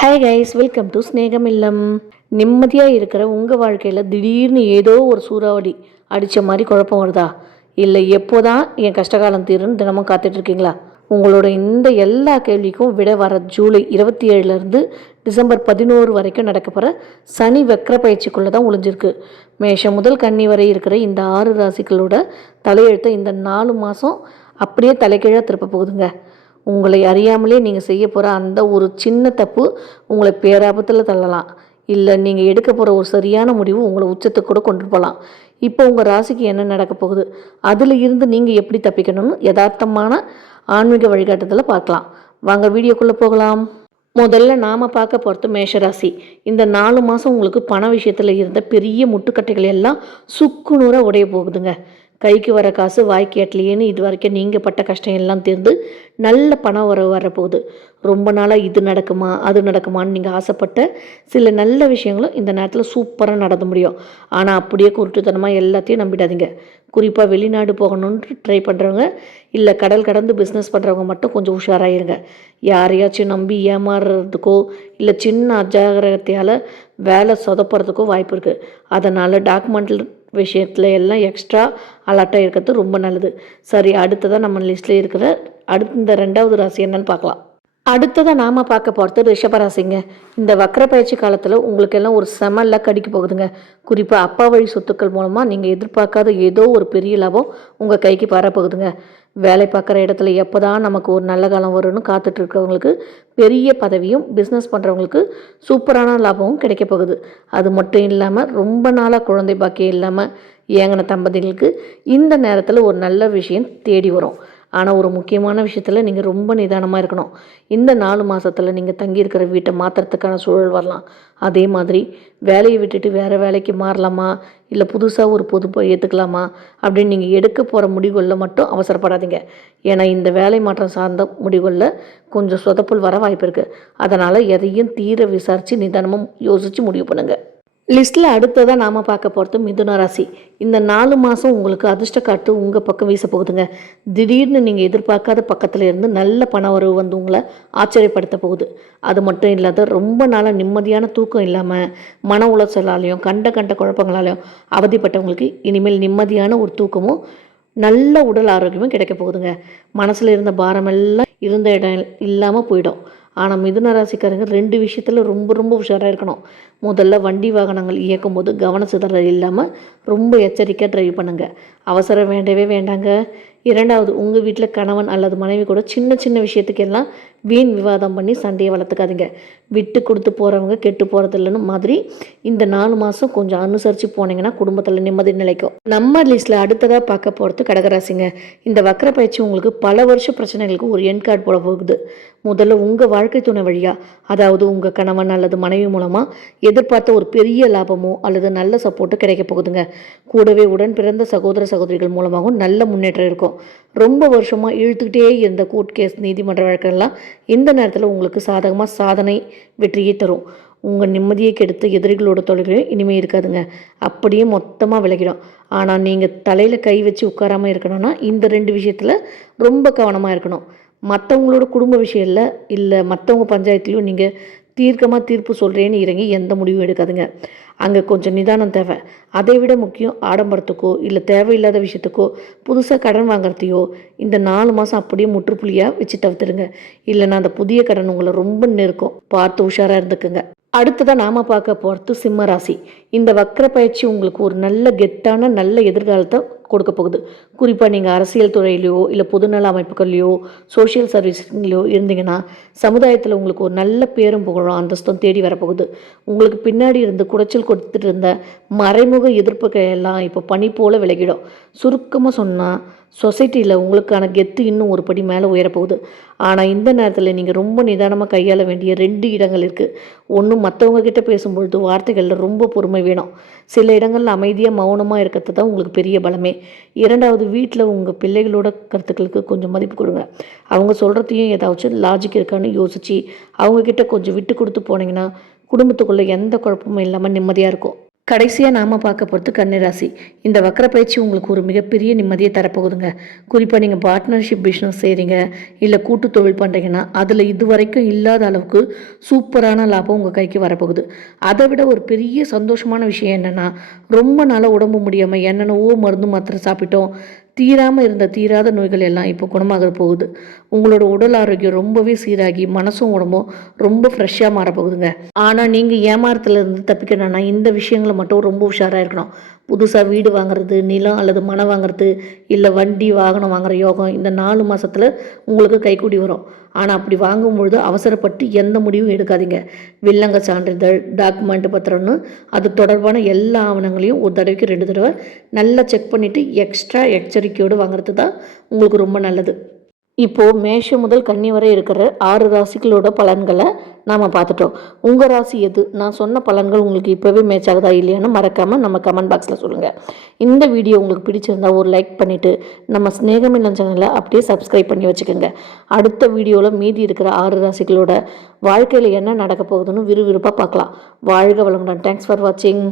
Hi guys, welcome to ஸ்நேகம் இல்லம். நிம்மதியாக இருக்கிற உங்கள் வாழ்க்கையில் திடீர்னு ஏதோ ஒரு சூறாவளி அடித்த மாதிரி குழப்பம் வருதா? இல்லை எப்போதான் என் கஷ்டகாலம் தீருன்னு தினமும் காத்துட்ருக்கீங்களா? உங்களோட இந்த எல்லா கேள்விக்கும் விட வர ஜூலை 27லேருந்து டிசம்பர் 11 வரைக்கும் நடக்கப்படுற சனி வக்ர பயிற்சிக்குள்ளே தான் ஒளிஞ்சிருக்கு. மேஷம் முதல் கன்னி வரை இருக்கிற இந்த 6 ராசிகளோட தலையெழுத்தை இந்த 4 மாதம் அப்படியே தலைகீழாக திருப்ப போகுதுங்க. உங்களை அறியாமலே நீங்கள் செய்ய போகிற அந்த ஒரு சின்ன தப்பு உங்களை பேராபத்தில் தள்ளலாம். இல்லை நீங்கள் எடுக்க போகிற ஒரு சரியான முடிவு உங்களை உச்சத்துக்கு கூட கொண்டு போகலாம். இப்போ உங்கள் ராசிக்கு என்ன நடக்க போகுது, அதில் இருந்து நீங்கள் எப்படி தப்பிக்கணும்னு யதார்த்தமான ஆன்மீக வழிகாட்டுதலை பார்க்கலாம். வாங்க வீடியோக்குள்ளே போகலாம். முதல்ல நாம் பார்க்க போகிறது மேஷராசி. இந்த 4 மாதம் உங்களுக்கு பண விஷயத்தில் இருந்த பெரிய முட்டுக்கட்டைகள் எல்லாம் சுக்குநூறாக உடைய போகுதுங்க. கைக்கு வர காசு வாய்க்கு எட்டலையேன்னு இது வரைக்கும் நீங்கள் பட்ட கஷ்டம் எல்லாம் தீர்ந்து நல்ல பணம் வரப்போகுது. ரொம்ப நாளாக இது நடக்குமா அது நடக்குமான்னு நீங்கள் ஆசைப்பட்ட சில நல்ல விஷயங்களும் இந்த நேரத்தில் சூப்பராக நடந்து முடியும். ஆனால் அப்படியே குருட்டுத்தனமாக எல்லாத்தையும் நம்பிடாதீங்க. குறிப்பாக வெளிநாடு போகணுன்ட்டு ட்ரை பண்ணுறவங்க, இல்லை கடல் கடந்து பிஸ்னஸ் பண்ணுறவங்க மட்டும் கொஞ்சம் உஷாராயிருங்க. யாரையாச்சும் நம்பி ஏமாறுறதுக்கோ இல்லை சின்ன அஜாகிரதையால் வேலை சொதப்புறதுக்கோ வாய்ப்பு இருக்குது. அதனால் டாக்குமெண்ட் விஷயத்தில் எல்லாம் எக்ஸ்ட்ரா அலர்ட்டாக இருக்கிறது ரொம்ப நல்லது. சரி, அடுத்ததாக நம்ம லிஸ்ட்டில் இருக்கிற இந்த 2வது ராசி என்னன்னு பார்க்கலாம். அடுத்ததாக நாம் பார்க்க போகிறது ரிஷபராசிங்க. இந்த வக்ர பயிற்சி காலத்தில் உங்களுக்கு எல்லாம் ஒரு செம லக் அடிக்க போகுதுங்க. குறிப்பாக அப்பா வழி சொத்துக்கள் மூலமாக நீங்கள் எதிர்பார்க்காத ஏதோ ஒரு பெரிய லாபம் உங்கள் கைக்கு வரப்போகுதுங்க. வேலை பார்க்குற இடத்துல எப்போ தான் நமக்கு ஒரு நல்ல காலம் வரும்னு காத்துட்ருக்கவங்களுக்கு பெரிய பதவியும், பிஸ்னஸ் பண்ணுறவங்களுக்கு சூப்பரான லாபமும் கிடைக்க போகுது. அது மட்டும் இல்லாமல் ரொம்ப நாளாக குழந்தை பாக்கியம் இல்லாமல் ஏங்கின தம்பதிகளுக்கு இந்த நேரத்தில் ஒரு நல்ல விஷயம் தேடி வரும். ஆனால் ஒரு முக்கியமான விஷயத்தில் நீங்கள் ரொம்ப நிதானமாக இருக்கணும். இந்த 4 மாதத்தில் நீங்கள் தங்கியிருக்கிற வீட்டை மாற்றுறதுக்கான சூழல் வரலாம். அதே மாதிரி வேலையை விட்டுட்டு வேறு வேலைக்கு மாறலாமா, இல்லை புதுசாக ஒரு பொறுப்பை ஏற்றுக்கலாமா அப்படின்னு நீங்கள் எடுக்க போகிற முடிவுகளில் மட்டும் அவசரப்படாதீங்க. ஏன்னா இந்த வேலை மாற்றம் சார்ந்த முடிவுகளில் கொஞ்சம் சொதப்பல் வர வாய்ப்பு இருக்குது. அதனால் எதையும் தீர விசாரித்து நிதானமாக யோசித்து முடிவு பண்ணுங்கள். லிஸ்ட்டில் அடுத்ததாக நாம் பார்க்க போகிறது மிதுன ராசி. இந்த 4 மாதம் உங்களுக்கு அதிர்ஷ்ட காற்று உங்கள் பக்கம் வீச போகுதுங்க. திடீர்னு நீங்கள் எதிர்பார்க்காத பக்கத்தில் இருந்து நல்ல பண வரவு வந்து உங்களை ஆச்சரியப்படுத்த போகுது. அது மட்டும் இல்லாத ரொம்ப நாளாக நிம்மதியான தூக்கம் இல்லாமல் மன உளைச்சலாலையும் கண்ட குழப்பங்களாலையும் அவதிப்பட்டவங்களுக்கு இனிமேல் நிம்மதியான ஒரு தூக்கமும் நல்ல உடல் ஆரோக்கியமும் கிடைக்க போகுதுங்க. மனசில் இருந்த பாரமெல்லாம் இருந்த இடம் இல்லாமல் போயிடும். ஆனால் மிதுன ராசிக்காரங்க 2 விஷயத்தில் ரொம்ப உஷாராக இருக்கணும். முதல்ல வண்டி வாகனங்கள் இயக்கும் போது கவன சிதறல் இல்லாமல் ரொம்ப எச்சரிக்கையாக ட்ரைவ் பண்ணுங்கள். அவசரம் வேண்டவே வேண்டாங்க. 2வது, உங்கள் வீட்டில் கணவன் அல்லது மனைவி கூட சின்ன விஷயத்துக்கெல்லாம் வீண் விவாதம் பண்ணி சண்டையை வளர்த்துக்காதீங்க. விட்டு கொடுத்து போகிறவங்க கெட்டு போகிறதில்லன்னு மாதிரி இந்த 4 மாதம் கொஞ்சம் அனுசரித்து போனீங்கன்னா குடும்பத்தில் நிம்மதி நிலைக்கும். நம்ம லிஸ்ட்டில் அடுத்ததாக பார்க்க போகிறது கடகராசிங்க. இந்த வக்ர பயிற்சி உங்களுக்கு பல வருஷ பிரச்சனைகளுக்கு ஒரு எண்ட் கார்டு போட போகுது. முதல்ல உங்கள் வாழ்க்கை துணை வழியாக, அதாவது உங்கள் கணவன் அல்லது மனைவி மூலமாக எதிர்பார்த்த ஒரு பெரிய லாபமோ அல்லது நல்ல சப்போர்ட்டோ கிடைக்க போகுதுங்க. கூடவே உடன் பிறந்த சகோதர சகோதரிகள் மூலமாகவும் நல்ல முன்னேற்றம் இருக்கும். ரொம்ப வருஷமாக இழுத்துக்கிட்டே இருந்த கோர்ட் கேஸ், நீதிமன்ற வழக்கெல்லாம் இந்த நேரத்தில் உங்களுக்கு சாதகமாக சாதனை வெற்றியை தரும். உங்கள் நிம்மதியை கெடுத்து எதிரிகளோட தொழில்களும் இனிமேல் இருக்காதுங்க. அப்படியே மொத்தமாக விலகிடும். ஆனால் நீங்கள் தலையில் கை வச்சு உட்காராமல் இருக்கணும்னா இந்த 2 விஷயத்தில் ரொம்ப கவனமாக இருக்கணும். மற்றவங்களோட குடும்ப விஷயத்தில் இல்லை மற்றவங்க பஞ்சாயத்துலேயும் நீங்கள் தீர்ப்பு சொல்கிறேன்னு இறங்கி எந்த முடிவும் எடுக்காதுங்க. அங்கே கொஞ்சம் நிதானம் தேவை. அதை விட முக்கியம், ஆடம்பரத்துக்கோ இல்லை தேவையில்லாத விஷயத்துக்கோ புதுசாக கடன் வாங்குறதையோ இந்த 4 மாதம் அப்படியே முற்றுப்புள்ளியாக வச்சு தவிர்த்துருங்க. இல்லைன்னா அந்த புதிய கடன் உங்களை ரொம்ப நெருக்கும். பார்த்து உஷாராக இருந்துக்குங்க. அடுத்ததாக நாம் பார்க்க போகிறது சிம்ம ராசி. இந்த வக்ர பயிற்சி உங்களுக்கு ஒரு நல்ல கெத்தான நல்ல எதிர்காலத்தை கொடுக்க போகுது. குறிப்பாக நீங்கள் அரசியல் துறையிலையோ இல்லை பொதுநல அமைப்புகள்லையோ சோஷியல் சர்வீஸ்லையோ இருந்தீங்கன்னா சமுதாயத்தில் உங்களுக்கு ஒரு நல்ல பேரும் புகழும் அந்தஸ்தும் தேடி வரப்போகுது. உங்களுக்கு பின்னாடி இருந்து குடைச்சல் கொடுத்துட்டு இருந்த மறைமுக எதிர்ப்புகள் எல்லாம் இப்போ பனி போல் விலகிடும். சுருக்கமாக சொன்னால் சொசைட்டியில் உங்களுக்கான கெத்து இன்னும் ஒரு படி மேலே உயரப்போகுது. ஆனால் இந்த நேரத்தில் நீங்கள் ரொம்ப நிதானமாக கையாள வேண்டிய 2 இடங்கள் இருக்குது. ஒன்று, மற்றவங்க கிட்ட பேசும்பொழுது வார்த்தைகளில் ரொம்ப பொறுமை வேணும். சில இடங்களில் அமைதியாக மௌனமாக இருக்கிறது தான் உங்களுக்கு பெரிய பலமே. 2வது, வீட்டில் உங்கள் பிள்ளைகளோட கருத்துக்களுக்கு கொஞ்சம் மதிப்பு கொடுங்க. அவங்க சொல்கிறதையும் ஏதாச்சும் லாஜிக் இருக்கான்னு யோசித்து அவங்கக்கிட்ட கொஞ்சம் விட்டு கொடுத்து போனீங்கன்னா குடும்பத்துக்குள்ளே எந்த குழப்பமும் இல்லாமல் நிம்மதியாக இருக்கும். கடைசியாக நாம் பார்க்க போகிறது கன்னிராசி. இந்த வக்கர பயிற்சி உங்களுக்கு ஒரு மிகப்பெரிய நிம்மதியை தரப்போகுதுங்க. குறிப்பாக நீங்கள் பார்ட்னர்ஷிப் பிஸ்னஸ் செய்கிறீங்க, இல்லை கூட்டு தொழில் பண்ணுறீங்கன்னா அதில் இது வரைக்கும் இல்லாத அளவுக்கு சூப்பரான லாபம் உங்கள் கைக்கு வரப்போகுது. அதை விட ஒரு பெரிய சந்தோஷமான விஷயம் என்னென்னா, ரொம்ப நாளாக உடம்பு முடியாமல் என்னென்னவோ மருந்து மாத்திரை சாப்பிட்டோம், தீராமல் இருந்த தீராத நோய்கள் எல்லாம் இப்போ குணமாக போகுது. உங்களோட உடல் ஆரோக்கியம் ரொம்பவே சீராகி மனசும் உடம்பும் ரொம்ப ஃப்ரெஷ்ஷாக மாறப்போகுதுங்க. ஆனால் நீங்கள் ஏமாறத்துலேருந்து தப்பிக்கணும்னா இந்த விஷயங்களை மட்டும் ரொம்ப உஷாராக இருக்கணும். புதுசாக வீடு வாங்குறது, நிலம் அல்லது மனை வாங்குறது, இல்லை வண்டி வாகனம் வாங்குகிற யோகம் இந்த 4 மாதத்தில் உங்களுக்கு கைக்கூடி வரும். ஆனால் அப்படி வாங்கும்பொழுது அவசரப்பட்டு எந்த முடிவும் எடுக்காதீங்க. வில்லங்க சான்றிதழ், டாக்குமெண்ட் பத்திரம்னு அது தொடர்பான எல்லா ஆவணங்களையும் ஒரு தடவைக்கு 2 தடவை நல்லா செக் பண்ணிவிட்டு எக்ஸ்ட்ரா எச்சரிக்கையோடு வாங்குறது தான் உங்களுக்கு ரொம்ப நல்லது. இப்போது மேஷம் முதல் கன்னி வரை இருக்கிற 6 ராசிகளோட பலன்களை நாம் பார்த்துட்டோம். உங்கள் ராசி எது? நான் சொன்ன பலன்கள் உங்களுக்கு இப்போவே மேட்ச் ஆகுதா இல்லையான்னு மறக்காமல் நம்ம கமெண்ட் பாக்ஸில் சொல்லுங்கள். இந்த வீடியோ உங்களுக்கு பிடிச்சிருந்தா ஒரு லைக் பண்ணிவிட்டு நம்ம ஸ்நேகமில்லம் சேனலை அப்படியே சப்ஸ்கிரைப் பண்ணி வச்சுக்கோங்க. அடுத்த வீடியோவில் மீதி இருக்கிற 6 ராசிகளோட வாழ்க்கையில் என்ன நடக்க போகுதுன்னு விறுவிறுப்பாக பார்க்கலாம். வாழ்க வளமுடன். தேங்க்ஸ் ஃபார் வாட்சிங்.